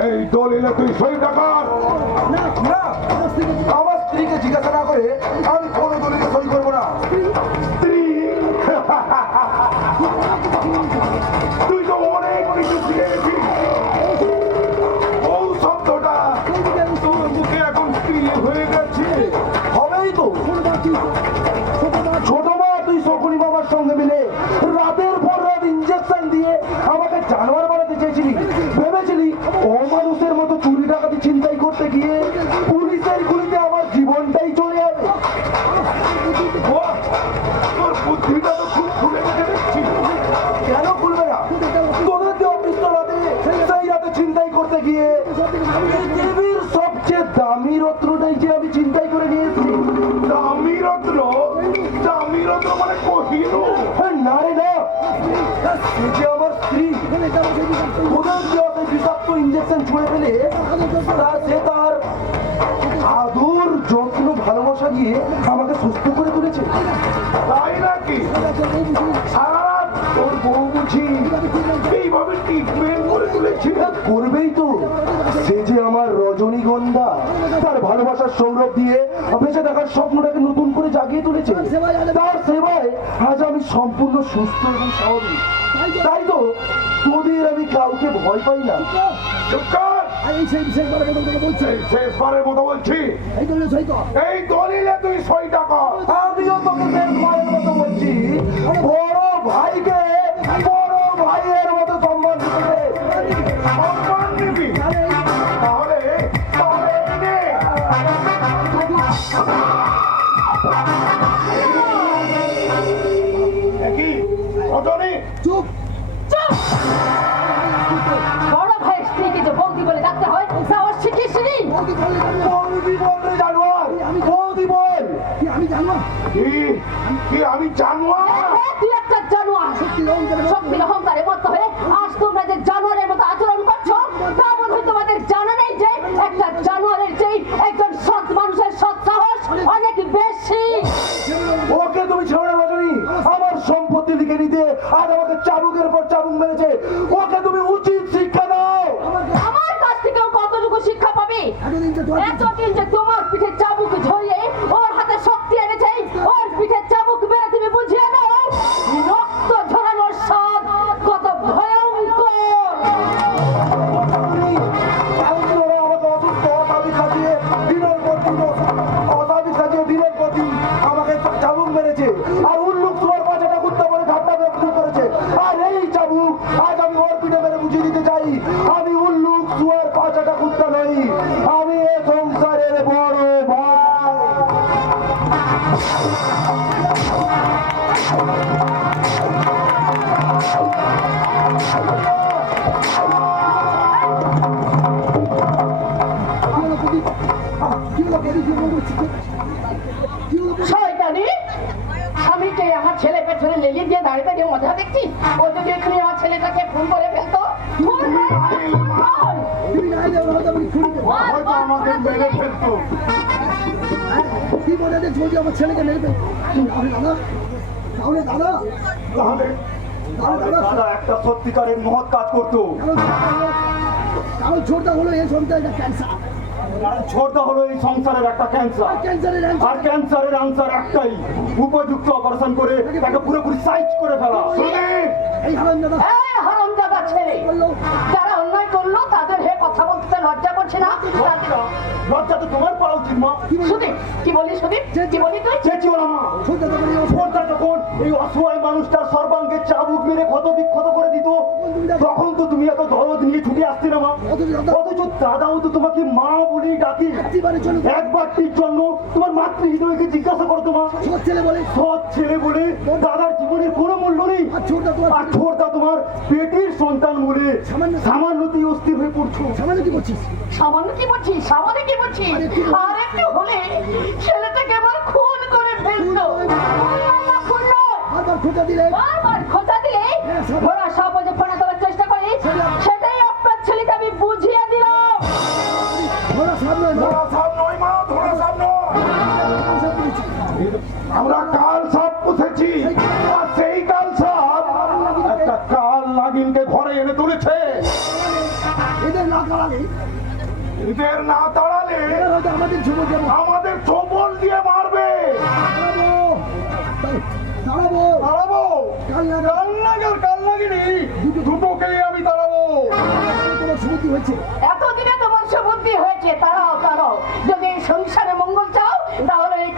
এই দলিলে তুই সই টাকার না না, আমার স্ত্রীকে জিজ্ঞাসা না করে আমি কোনো দলিলে সই করবো না। স্ত্রী তুই তো অনেক কিছু শিখে গেছিস। বউ শব্দটা তোর মুখে এখন স্ত্রী হয়ে গেছে। হবেই তো। ছোট মা তুই শকুনি বাবার সঙ্গে মিলে রাতের পর রাত ইঞ্জেকশন দিয়ে আমাকে জানোয়ার বানাতে চেয়েছিলি। ভেবেছিলি অমানুষের মতো চুরি ডাকাতি চিন্তাই করতে গিয়ে পুলিশের গুলিতে আমার জীবনটাই চলে যাবে। বাহ, তোর বুদ্ধিটা তো খুব খুলে রেখে দেখছি। কেন খুলবে না? তোদের যে অফিসটা রাতে সেই রাতে চিন্তাই করতে গিয়ে পৃথিবীর সবচেয়ে দামি রত্নটাই যে আমি চিন্তাই করে নিয়েছি। দামি রত্ন? দামি রত্ন মানে কহিনু? না রে না, সে যে আমার স্ত্রী। তোদের যে অত বিষাক্ত ইঞ্জেকশন ছুঁড়ে ফেলে সে তার আদর যত্ন ভালোবাসা দিয়ে আমাকে সুস্থ করে তুলেছে। তাই নাকি? সারা রাত তোর বউ বুঝি এইভাবে ট্রিটমেন্ট করে তুলেছি? করবেই তো। সে যে আমার রজনীগন্ধা, তার ভালোবাসার সৌরভ দিয়ে বেঁচে থাকার স্বপ্নটাকে নতুন করে জাগিয়ে তুলেছে। তার সেবায় আজ আমি সম্পূর্ণ সুস্থ এবং স্বাভাবিক। তাই তো তোদের আমি কাউকে ভয় পাই না। চুপ কর! এই শেষবারের মতো বলছি, এই দলিলে তুই সইটা কর। আমিও তোকে শেষবারের মতো বলছি, বড় ভাইকে বড় ভাইয়ের মতো সম্মান দিতে। সম্মান দিবি? তাহলে তাহলে এই নে। দেখি রজনী, চুপ চুপ। বড় ভাইয়ের স্ত্রীকে যে বৌদি বলে ডাকতে হয় সাহস শিখিসনি? বৌদি বল রে জানোয়ার, বৌদি বল। কি আমি জানোয়ার? তুই একটা জানোয়ার। শক্তির অহংকারে মত্ত হয়ে আজ তোমরা যে জানোয়ারের মতো আচরণ করছো তা মনে হয় তোমাদের জানা নেই যে একটা জানোয়ারের চেয়ে একজন সৎ মানুষের সৎ সাহস অনেক বেশি। ওকে তুমি ছেড়ে না রজনী, আমার সম্পত্তি লিখে নিতে আর আমাকে চাবুকের পর চাবুক মেরেছে। ওকে তুমি উচিত শিক্ষা দাও। আমার কাছ থেকেও কতটুকু শিক্ষা পাবে? এতদিন যে তোমার পিঠে চাবুক ঝরিয়ে ওর হাতে শক্তি এনেছে, ওর পিঠে চাবুক মেরে তুমি বুঝিয়ে দাও রক্ত ঝরানোর স্বাদ কত ভয়ঙ্কর। আমাকে অসুস্থ অস্বাভাবিক সাজিয়ে দিনের পর দিন অস্বাভাবিক সাজিয়ে দিনের পর দিন আমাকে চাবুক মেরেছে আর উল্লুক তোমার পাঁচাটা কুত্তা বলে ঠাট্টা ব্যক্ত করেছে। আর এই চাবুক আজ আমি ওর পিঠে মেরে বুঝিয়ে দিতে চাই আমি উল্লুক সুয়ার পাঁচাটা কুত্তা নই, আমি এ সংসারের বড় ভাই। শয়তানি! স্বামীকে আমার ছেলে পেছনে লেলিয়ে দিয়ে দাঁড়িয়ে দাঁড়িয়ে মজা দেখছি। ও যদি এখানে আমার ছেলেটাকে ফোন করে ফেলতো, ফোন করে হয়তো আমাকে মেরে ফেলতো। কি বলে যদি আমার ছেলেকে মেরে ফেলতো তাহলে দাদা তাহলে দাদা একটা সত্যিকারের মহৎ কাজ করতো। কারণ ছোটটা হলো এই সন্তানটা ক্যান্সার। ছোটদা হলো এই সংসারের একটা ক্যান্সার। ক্যান্সারের আর ক্যান্সারের আনসার একটাই, উপযুক্ত অপারেশন করে তাকে পুরোপুরি সাইজ করে ফেলা। এই হারাম দাদা এই হারামজাদা ছেলে, যারা অন্যায় করলো তাদের হয়ে কথা বলতে লজ্জা করছে না? লজ্জা তো তোমার পাওয়া উচিত মা। সুদীপ, কি বলি সুদীপ? কি বলি তুই? চেঁচিও না মা। ছোটদা যখন এই অসহায় মানুষটার সর্বাঙ্গে চাবুক মেরে ক্ষত বিক্ষত করে দিত তখন তো তুমি এত দরদ নিয়ে ছুটে আসতে না মা। অথচ দাদাও তো তোমাকে মা বলেই ডাকি। একবারটির জন্য তোমার মাতৃ হৃদয়কে জিজ্ঞাসা করো তোমা। সৎ ছেলে বলে দাদার জীবনের কোনো মূল্য নেই। আর ছোটদা তোমার পেটের সন্তান বলে সামান্যতেই অস্থির হয়ে পড়ছো। সামান্য কি করছিস? সামান্য কি বলছিস? সামান্য কি বলছিস? আর একটু হলে ছেলেটাকে আবার খুন করে ফেলতো। খুন নয়, বারবার খোঁজা দিলে বারবার খোঁচা দিলে ওরা সব যে ফোনা তোলার চেষ্টা করে, সেটাই আপনার ছেলেকে আমি বুঝিয়ে দিলাম। ধরা সামনে ধরা সাপ নয় মা, ধরা সাপ নয়। আমরা কাল সাপ পুষেছি আর সেই কাল সাপ একটা কাল নাগিনকে ঘরে এনে তুলেছে। এদের না তাড়ালে এদের না তাড়ালে এবার হয়তো আমাদের ঝুমো দেবো আমাদের চোপল দিয়ে মারবে। দাঁড়াবো তাড়াবো, কাল লাগা কাল লাগেনি, দুটোকেই আমি তাড়াবো। তোমার সুবুদ্ধি হয়েছে এতদিনে তোমার সুবুদ্ধি হয়েছে, তারাও তারাও। যদি এই সংসারে মঙ্গল চাও তাহলে এই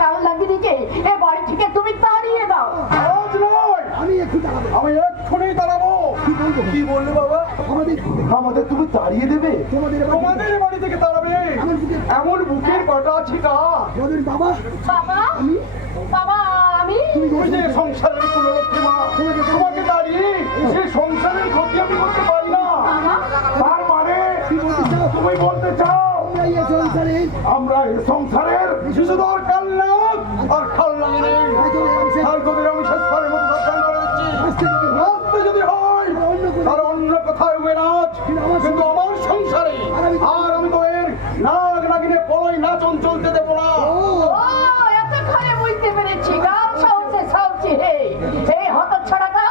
কাল্লাগিরিকে এ বাড়ি থেকে তুমি তাড়িয়ে দাও। আজ নয়, আমি একটু দাঁড়াবো আমি এক্ষুনি তাড়াবো। কি বলবো কি বললে বাবা? আমাদের আমাদের তুমি তাড়িয়ে দেবে? তোমাদের তোমাদের বাড়ি থেকে তাড়াবে? এমন বুকের কাটা ছিটা, তোমাদের বাবা বাবা আমি বাবা আমি ওই যে সংসারের কোনো লক্ষ্মী মা তোমাকে দাঁড়িয়ে সে সংসারের ক্ষতি আমি করতে পারি না। তার মানে কি বলতে চাও তুমি বলতে চাও আমরা এই সংসারে আমরা এই সংসারের শিশুদের কাল্লাগ আর খাল্লাগে নেই। আর তোদের আমি শেষ করার মতো সাবধান করে দিচ্ছি, রাস্তা যদি হয় আর অন্য কোথায় হবে নাচ, কিন্তু আমার সংসারে আর আমি তো এর নাগ নাগিনে পলয় নাচন চলতে দেবো না। ও এতক্ষণে বুঝতে পেরেছি। গান সাহসে সাহসী হে এই হতচ্ছাড়াটা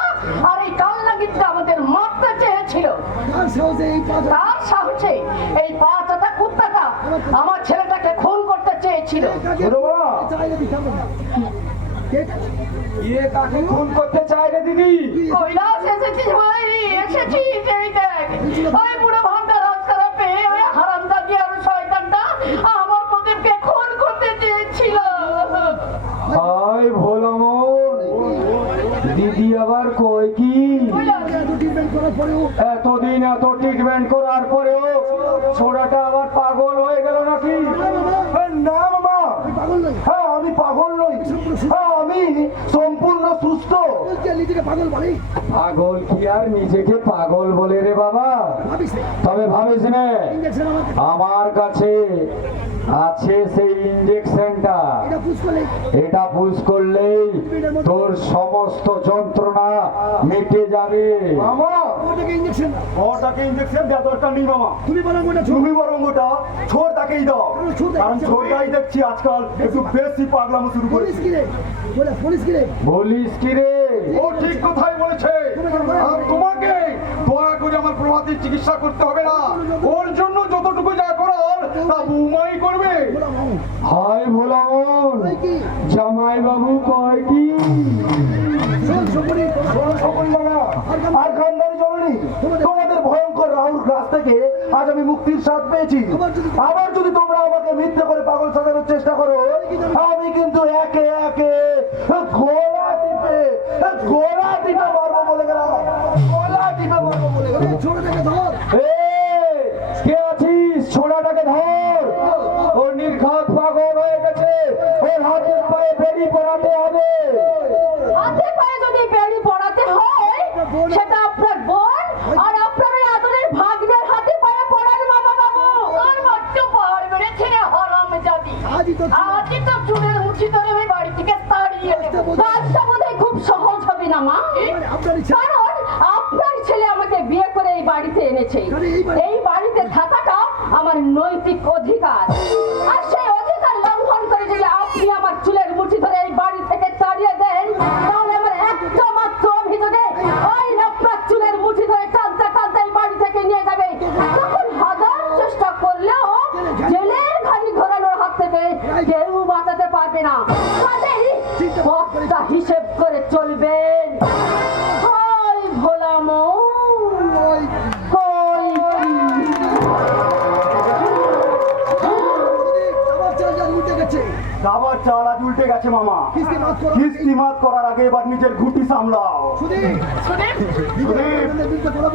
আর এই কাল্লাগিরিটা আমাদের মারতে চেয়েছিল। তার সাহসে এই পাঁচ তার সাহসে এই পাঁচটা কুত্তাটা আমার ছেলেটাকে খুন করতে চেয়েছিল। চাইলে দিতাম না ইয়ে কাকে খুন করতে চায় রে দিদি? কৈলাস এসেছিস ভাই, এসেছিস। এই দেখ ওই বুড়ো ভাবটা রাস্তাটা পেয়ে ওই হারামজাদি আর শয়তানটা আমার প্রদীপকে খুন করতে চেয়েছিল। হাই ভোলামন, দিদি আবার কয় কি? এত ট্রিটমেন্ট করার পরেও এতদিন এত ট্রিটমেন্ট করার পরেও ছোড়াটা আবার পাগল হয়ে গেল নাকি? না মামা, আমি পাগল নই হ্যাঁ আমি পাগল নই, হ্যাঁ আমি সম্পূর্ণ সুস্থ। বলছে নিজেকে পাগল বলে পাগল কি আর নিজেকে পাগল বলে রে বাবা? ভাবিস না তবে ভাবিস নে, ইঞ্জেকশন আমাকে আমার কাছে আছে সেই ইঞ্জেকশনটা। এটা পুশ করলে এটা পুশ করলেই তোর সমস্ত যন্ত্রণা মিটে যাবে। মামা ওটাকে ইঞ্জেকশন ওটাকে ইঞ্জেকশন দেওয়ার দরকার নেই মামা, তুমি বলো ওটা ছোট তুমি বরং ওটা ছোট তাকেই দাও। ছোট কারণ ছোটটাই দেখছি আজকাল একটু বেশি পাগলামো শুরু পুলিশ করেছে। কি রে বলে পুলিশ কি রে বলিস কি রে? ও ঠিক কথাই বলেছে। আর তোমাকে দয়া করে আমার প্রভাতির চিকিৎসা করতে হবে না, ওর জন্য যতটুকু যা করার তা বৌমাই করবে। বলো মামু হাই ভোলামন, ওই কি জামাই বাবু কয় কি? শোন সপরি আর গান্ধারী জননী, তোমাদের ভয়ঙ্কর রাহুল গ্রাস থেকে আজ আমি মুক্তির স্বাদ পেয়েছি। আবার যদি তোমরা আমাকে মিথ্যে করে পাগল সাজানোর চেষ্টা করো, আমি কিন্তু একে একে গোলা টিপে মারবো বলে গেলাম, গোলা টিপে মারবো বলে গেলাম। ছোট থেকে ধর এই, কে আছিস? ছোড়াটাকে ধর, ওর নির্ঘাত পাগল হয়ে গেছে, ওর হাতে পায়ে বেরি পরাতে হবে। হাতে পায়ে যদি বেড়ি পড়াতে হয় সেটা আপনার বোন আর আপনার ওই আদরের ভাগ্নের হাতে পায়ে পড়ার মামা বাবু। আর বড্ড পাহাড় বেড়েছে রে হারামজাদি। আজই তো আজই তো চুলের মুঠি ধরে ওই বাড়ি থেকে তাড়িয়ে দেবো। কাজটা বোধহয় খুব সহজ হবে না মা, আপনার ইচ্ছা কারণ আপনার ছেলে আমাকে বিয়ে করে এই বাড়িতে এনেছে। এই বাড়িতে থাকাটা আমার নৈতিক অধিকার, আর সেই অধিকার লঙ্ঘন করে যদি আপনি আমার চুলের মুঠি ধরে এই বাড়ি থেকে তাড়িয়ে দেন, তাহলে আমার একটা মাত্র অভিযোগে ওই আপনার চুলের মুঠি ধরে টানতে টানতে এই বাড়ি থেকে নিয়ে যাবে। তখন হাজার চেষ্টা করলেও জেলের ঘানি ঘোরানোর হাত থেকে কেউ বাঁচাতে পারবে না। কাজেই পথটা হিসেব করে চলবেন। ওই ভোলা মন, ওই কই আমার চার্জার উঠে গেছে দাবার চাল আজ উল্টে গেছে মামা। কিস্তি মাফ করো কিস্তি মাত করার আগে এবার নিজের ঘুটি সামলাও। শুধু শুনেন নিজের বিরুদ্ধে কোনো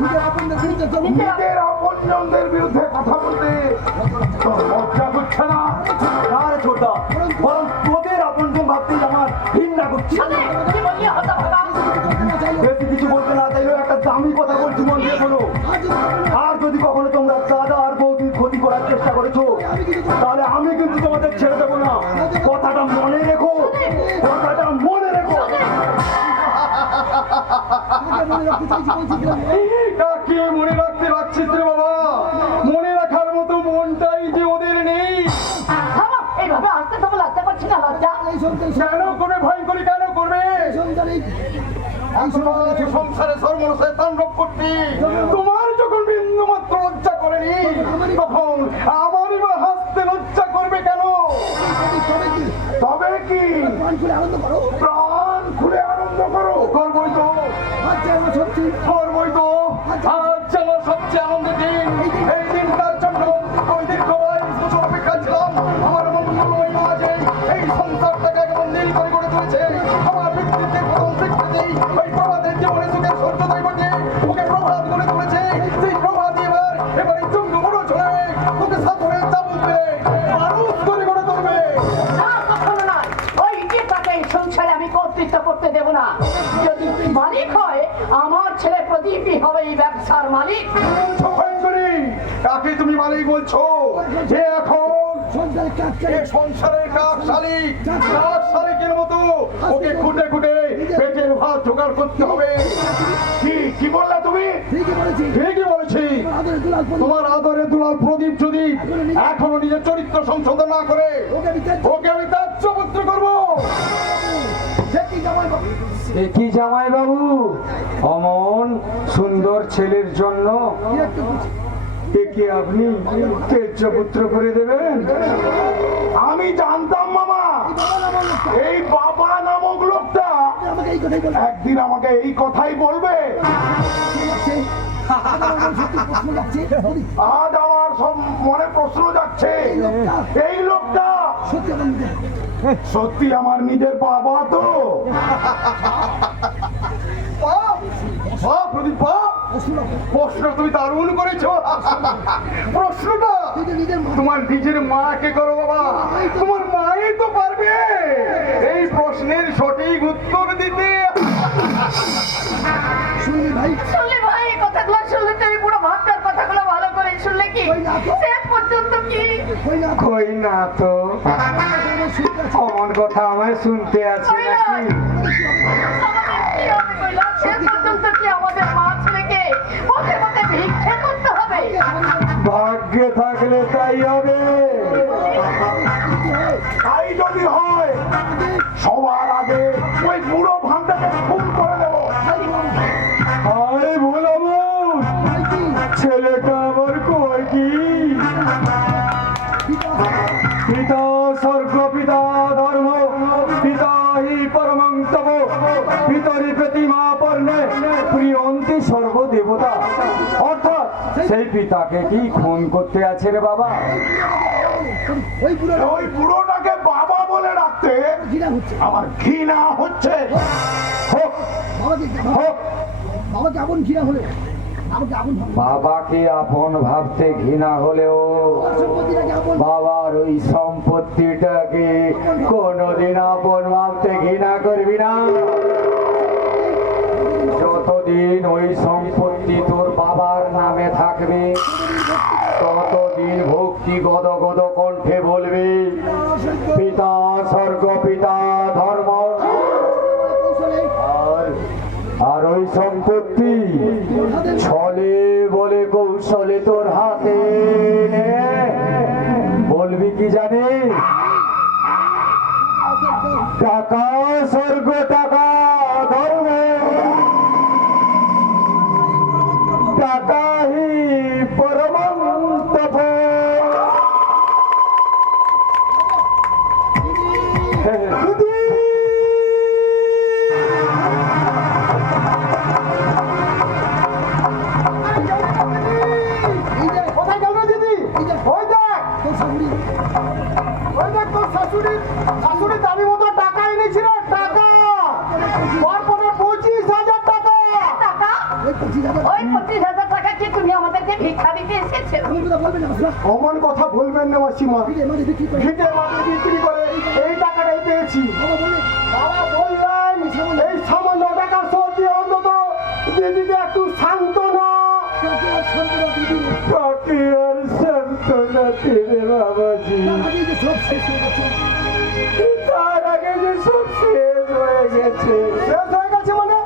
নিজের আপনাদের বিরুদ্ধে চলুন নিজের আপনজনদের বিরুদ্ধে কথা বলতে তোর লজ্জা করছে না? আরে ছোটা, বরং তোদের আপনজন ভাবতেই আমার ঘৃণা করছে। শুনেন কি বললি হতভাগা? বেশি কিছু বলতে না চাইলেও একটা দামি কথা বলছি, মন দিয়ে শোনো। আর যদি কখনো তোমরা দাদা আর বৌদির ক্ষতি করার চেষ্টা করেছো, তাহলে আমি কিন্তু তোমাদের ছেড়ে দেবো না। কথাটা মনে রেখো, কথাটা মনে রেখো। মনে রাখতে চাইছি বলছি কিনা কাকে মনে রাখতে পারছিস রে বাবা? মনে রাখার মতো মনটাই যে ওদের নেই। থামো, এইভাবে আসতে তোমার লজ্জা করছি না? লজ্জা এই সন্তান কেন করবে? ভয় করি কেন করবে? এই সন্তান এই সংসারে সর্বনাশে তাণ্ডব করতে তোমার যখন বিন্দু তখন আমারই বা হাসতে লজ্জা করবে কেন? তবে কি তবে কি? প্রাণ খুলে আনন্দ করো। প্রাণ খুলে আনন্দ করো। করবই তো, আজকে আমার সত্যি করবই তো। আজ আমার সবচেয়ে আনন্দের দিন। এই দিনটার জন্য আমি দীর্ঘ 22 বছর অপেক্ষা ছিলাম। আমার মঙ্গলময় মাঝে এই সংসারটাকে কেমন নীল করে গড়ে তুলেছে। আমার ব্যক্তিত্বের প্রথম স্বীকৃতি ওই প্রভাতের জীবনে সুখের সূর্যোদয় ঘটে ওকে প্রভাত গড়ে তুলেছে। সেই প্রভাত এবার এই চন্দ্র বড় ছড়ে ওকে সাথে চাবুক মেরে মানুষ করে গড়ে তুলবে। না, কখনো নয়। ওই ইটেটাকে এই সংসারে আমি কর্তৃত্ব করতে দেব না। যদি মালিক হয়, আমার ছেলে প্রদীপই হবে এই ব্যবসার মালিক। ভয়ঙ্করী, কাকে তুমি মালিক বলছো? যে এখন সংসারে কাজ করে এই সংসারের কাকশালিকের মতো ওকে খুঁটে খুঁটে পেটের ভাত জোগাড় করতে হবে। কি বললা তুমি? ঠিকই বলেছি। ঠিকই বলেছি। আদরে দুলাল প্রদীপ, তোমার আদরে দুলাল প্রদীপ যদি এখনো নিজের চরিত্র সংশোধন না করে ওকে আমি ত্যায্য ওকে আমি ত্যায্যপুত্র করবো। সে কি জামাই বাবু? কি জামাই বাবু, অমন সুন্দর ছেলের জন্য কি একটু বুঝি। একে আপনি তেজপুত্র করে দেবেন? আমি জানতাম মামা, বাবা না বলো তো। এই বাবা নামক লোকটা আমাকে এই কথাই বলো। একদিন আমাকে এই কথাই বলবে। যাচ্ছে। আমার সত্যি প্রশ্ন যাচ্ছে। বলি, আজ আমার সব মনে প্রশ্ন যাচ্ছে, এই লোকটা সত্যি আমার নিজের। সত্যি আমার নিজের বাবা তো? প্রদীপ প্রশ্ন রাখো। প্রশ্ন তুমি দারুণ করেছো। প্রশ্নটা তুই তো নিজের মা। তোমার নিজের মাকে করো বাবা, তোমার মাই তো পারবে এই প্রশ্নের সঠিক উত্তর দিতে। শুনলি ভাই? শুনলে ভাই, এই কথাগুলো শুনলে তুমি পুরো ভাবটার কথাগুলো ভালো করে শুনলে কি ওই না তো। শেষ পর্যন্ত কি কই না তো। কই না তো, আমার শুনতে আছে। অমন কথা আমায় শুনতে আছে নাকি? আমাদের কি হবে কইলা? শেষ পর্যন্ত কি আমাদের মা ছেলেকে পথে পথে ভিক্ষে করতে হবে? ভাগ্যে থাকলে তাই হবে। তাই যদি হয় সবার আগে ওই বুড়ো ভান্ডাকে খুন করে দেবো। আরে ভোলাবো, ছেলেটা আমার কই কি? পিতা স্বর্গ পিতা ধর্ম পিতা হি পরমং তব পিতরি প্রতিমা পর্ণে প্রিয়ন্তি সর্বদেবতা। অর্থাৎ সেই পিতাকে কি খুন করতে আছে রে বাবা? ওই পুরো ওই বুড়োটাকে বাবা বলে রাখতে ঘৃণা হচ্ছে। আমার ঘৃণা হচ্ছে। হোক বাবাকে হোক, বাবাকে আপন ঘৃণা হলে আমাকে আপন ভাবো। বাবাকে আপন ভাবতে ঘৃণা হলেও আমার সম্পত্তিটাকে আপন বাবার ওই সম্পত্তিটাকে কোনোদিন আপন ভাবতে ঘৃণা করবি না। যতদিন ওই সম্পত্তি তোর বাবার নামে থাকবে ততদিন ভক্তি গদ গদ কণ্ঠে বলবি পিতা স্বর্গ পিতা ধর্ম। কৌশলে আর ওই সম্পত্তি ছলে বলে কৌশলে তোর হাতে নে। বলবি কি জানিস? টাকা স্বর্গ টাকা ধর্ম টাকা হি পরমং তপ। কোথায় গেল দিদি? ওই দেখ, তোর শাশুড়ি ওই দেখ তোর শাশুড়ি দাবি মতো টাকা এনেছিল। টাকা পরপরে 25,000 টাকা। টাকা? ওই 25,000 ওই 25,000 টাকা কি তুমি আমাদেরকে ভিক্ষা দিতে এসেছো? আমি কথা বলবেন না বাবা। অমন কথা বলবেন না মাসিমা। ভিড়ে মাঝে বিক্রি করে ভিটে মাটি বিক্রি করে এই টাকাটাই পেয়েছি। বাবা বলে বাবা বললেন এই সামান্য টাকা সত্যি অন্তত দিদিকে একটু সান্ত্বনা। কাকে আর সান্ত্বনা দিবি না। কাকে আর সান্ত্বনা দেবে বাবাজি? আগে যে সব শেষ হয়ে গেছে। তার আগে যে সব শেষ হয়ে গেছে। শেষ হয়ে গেছে মানে?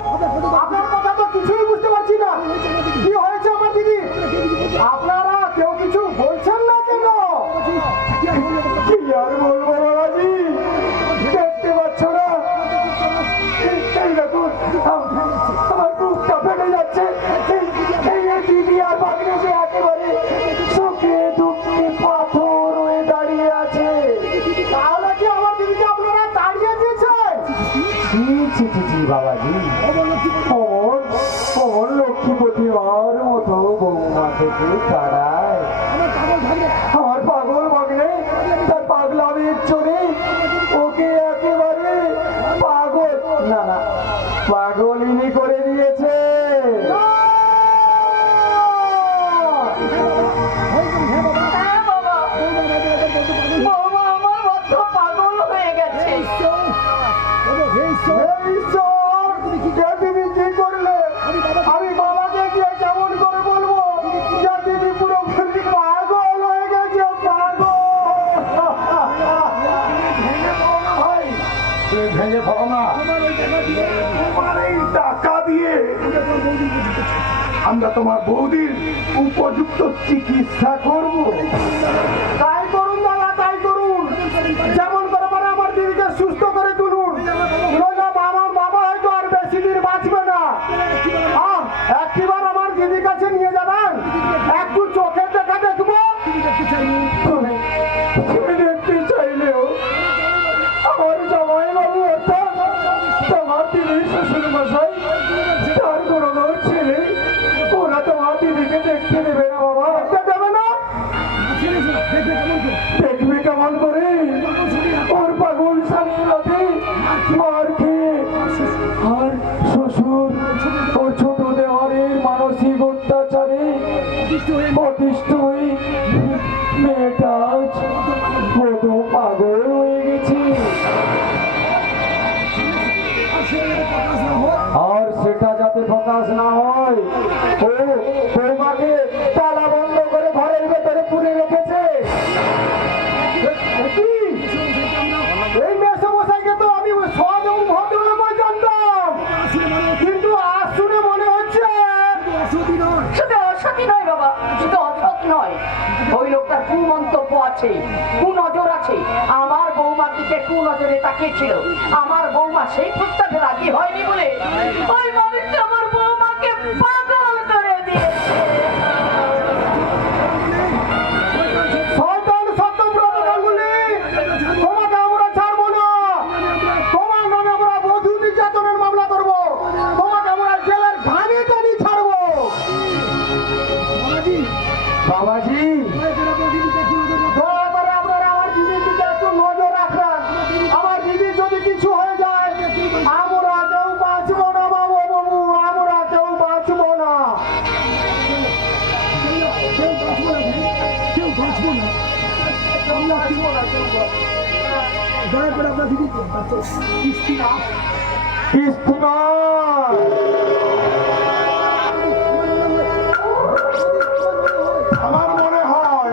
আপনার কথা তো কিছুই বুঝতে পারছি না। কি হয়েছে আমার দিদি? আপনারা কেউ কিছু বলছেন না কেন? কি আর বলবো বাবাজি, দেখতে পাচ্ছ না? এই দেখুন, আমার বুকটা ফেটে যাচ্ছে। এই দিদি আর ভাগ্নে যে একেবারে সুখে দুঃখে থেকে তাড়ায়। আমার পাগল ভাগ্নে তার পাগলামির চোরে ওকে একেবারে পাগল না না পাগলিনী করে দিয়েছে। হ্যাঁ বাবা, বৌমা আমার বদ্ধ পাগল হয়ে গেছে। হে ঈশ্বর, তুমি কি করলে? আমি বাবাকে গিয়ে কেমন করে বলবো যে তুমি পুরো পাগল হয়ে গেছে? ভেঙে পড়ো না। তোমার এই টাকা দিয়ে আমরা তোমার বৌদির উপযুক্ত চিকিৎসা করব। তাই করুন বাবা, তাই করুন। যেমন করে পারে আমার দিদিকে সুস্থ করে তুলুন, নইলে আমার বাবা হয়তো আর বেশি দিন বাঁচবে না। একটিবার আমার দিদির কাছে নিয়ে যাবেন, একটু চোখে দেখা দেখবো। তুমি দেখতে চাইলেও আমার জামাই বাবু অর্থাৎ তোমার দিদির শ্বশুর মশাই তার কোনো ছেলে ওরা তোমার দিদিকে দেখতে দেবে না বাবা। দেখতে দেবে না? দেখবে কেমন করে? ওর পাগল স্বামীর রাতে মার খেয়ে আর শ্বশুর ওর ছোট দেওয়ারের মানসিক অত্যাচারে অতিষ্ঠ হয়ে মেয়েটা আজ কত পাগল হয়ে গেছে। আর সেটা যাতে প্রকাশ না হয় ও বৌমাকে তালা বন্ধ করে ঘরের ভেতরে পুরে রেখেছে। এই মেসমশাইকে তো আমি সৎ এবং ভদ্রলোক জানতাম, কিন্তু আজ শুনে মনে হচ্ছে শুধু অসতী নয় বাবা, শুধু অসৎ নয়, ওই লোকটার কুমন্তব্য আছে, কুনজর আছে। আমার বৌমার দিকে কুনজরে তাকিয়েছিল। আমার বৌমা সেই প্রস্তাবে রাজি হয়নি বলে ওই মানুষটা আমার বৌমাকে পাগল করে দিয়েছে। শয়তান সত্যব্রত গাঙ্গুলি, তোমাকে আমরা ছাড়বো না। তোমার নামে আমরা বধূ নির্যাতনের মামলা করবো, তোমাকে আমরা জেলের ঘানি টানি ছাড়বো। বাবাজি দয়া করে আপনারা আমার দিদির দিকে একটু নজর রাখবেন। আমার দিদি যদি কিছু হয়ে যায় আমরা কেউ বাঁচবো না বাবু, আমরা কেউ বাঁচবো না। কেউ বাঁচবো না। দয়া করে আপনার দিদি ইস্তিমার আমার মনে হয়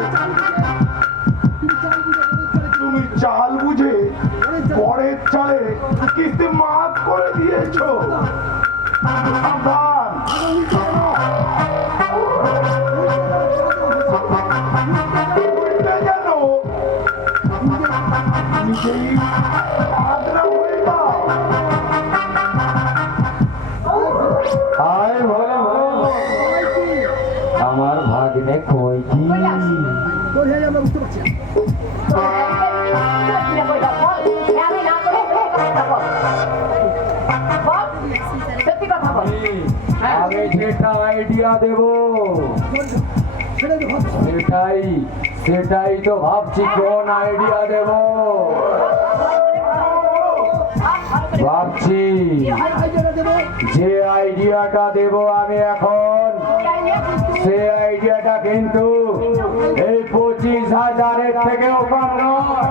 তুমি চাল বুঝে পরের চালে কিস্তি মাফ করে দিয়েছো। সাবধান। উল্টে যেন নিজেই আগ্রা হয়ে যাও। আয় ভোলে আমার ভাগ্নে কই কি? তোর হয়ে আমরা বুঝতে পারছি না। আমি না করে বল, সত্যি কথা বল। আমি যেটা আইডিয়া দেব সেটাই তো ভাবছি। সেটাই তো ভাবছি কোন আইডিয়া দেব। ভাবছি আইডিয়াটা দেবো। যে আইডিয়াটা দেব আমি এখন, সে আইডিয়াটা কিন্তু এই 25,000-এর থেকেও কম নয়।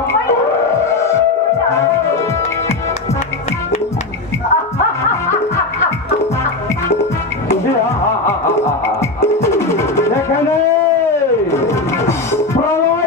এখানে প্রলয়